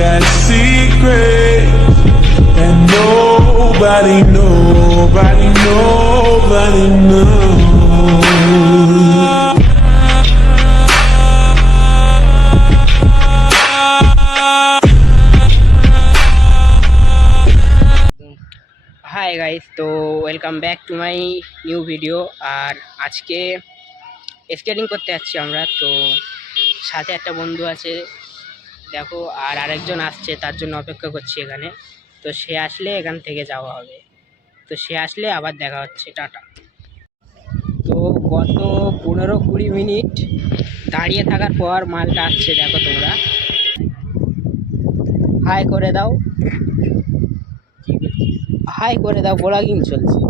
got secrets, and nobody knows. Hi guys, তো welcome back to my new video. আর আজকে skating করতে যাচ্ছি আমরা। তো সাথে একটা বন্ধু আছে দেখো, আর আরেকজন আসছে, তার জন্য অপেক্ষা করছি এখানে। তো সে আসলে এখান থেকে যাওয়া হবে, তো সে আসলে আবার দেখা হচ্ছে, টাটা। তো গত 15-20 মিনিট দাঁড়িয়ে থাকার পর মালটা আসছে, দেখো তোমরা। হাই করে দাও, হাই করে দাও, ব্লগিং চলছে।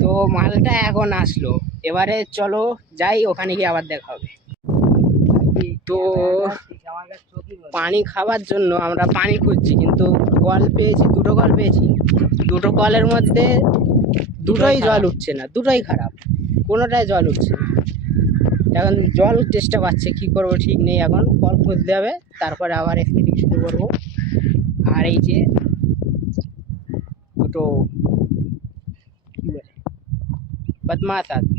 তো মালটা এখন আসলো, এবারে চলো যাই, ওখানে গিয়ে আবার দেখা হবে। তো পানি খাওয়ার জন্য আমরা পানি খুঁজছি, কিন্তু কল পেয়েছি, দুটো কল পেয়েছি। দুটো কলের মধ্যে দুটোই জল উঠছে না, দুটোই খারাপ, কোনোটাই জল উঠছে না। এখন জল চেষ্টা পাচ্ছে, কি করব ঠিক নেই। এখন কল খুঁজতে হবে, তারপরে আবার স্কেটিং শুরু করবো। আর এই যে দুটো বদমাশ আছে,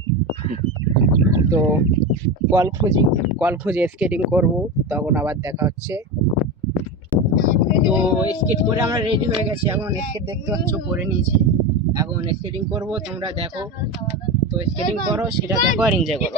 তো কল খুঁজে স্কেটিং করব, তখন আবার দেখা হচ্ছে। তো স্কেট করে আমরা রেডি হয়ে গেছি, এখন স্কেট দেখতে পাচ্ছ পরে নিয়েছি, এখন স্কেটিং করব, তোমরা দেখো। তো স্কেটিং করো, সেটা দেখো আর এনজয় করো।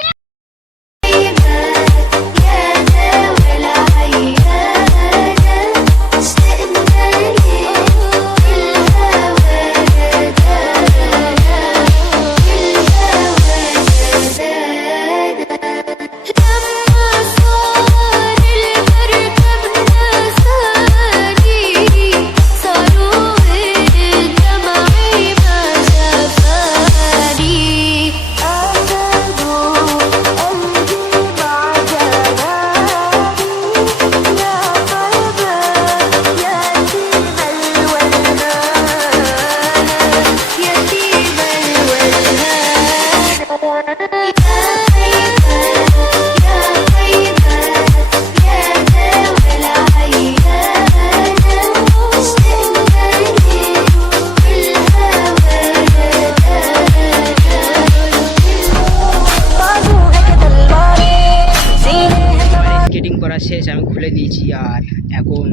স্কেটিং করা শেষ, আমি খুলে দিয়েছি। আর এখন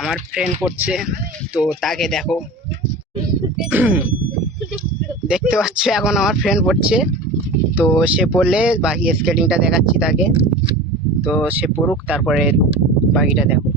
আমার ফ্রেন্ড পড়ছে, তো তাকে দেখো, দেখতে পাচ্ছ এখন আমার ফ্রেন্ড পড়ছে। তো সে পড়লে বাকি স্কেটিংটা দেখাচ্ছি তাকে, তো সে পড়ুক, তারপরে বাকিটা দেখো।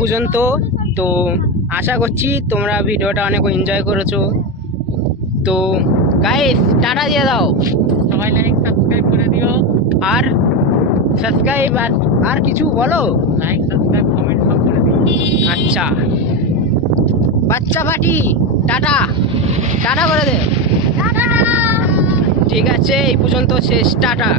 পর্যন্ত। তো আশা করছি তোমরা ভিডিওটা অনেক এনজয় করেছো। তো গাইস, টাটা দিয়ে দাও, সবাই লাইক সাবস্ক্রাইব করে দিও। আর সাবস্ক্রাইব আর কিছু বলো, লাইক সাবস্ক্রাইব কমেন্ট সব করে দিও। আচ্ছা বাচ্চা পাটি, টাটা টাটা করে দে। ঠিক আছে, এই পর্যন্ত শেষ, টাটা।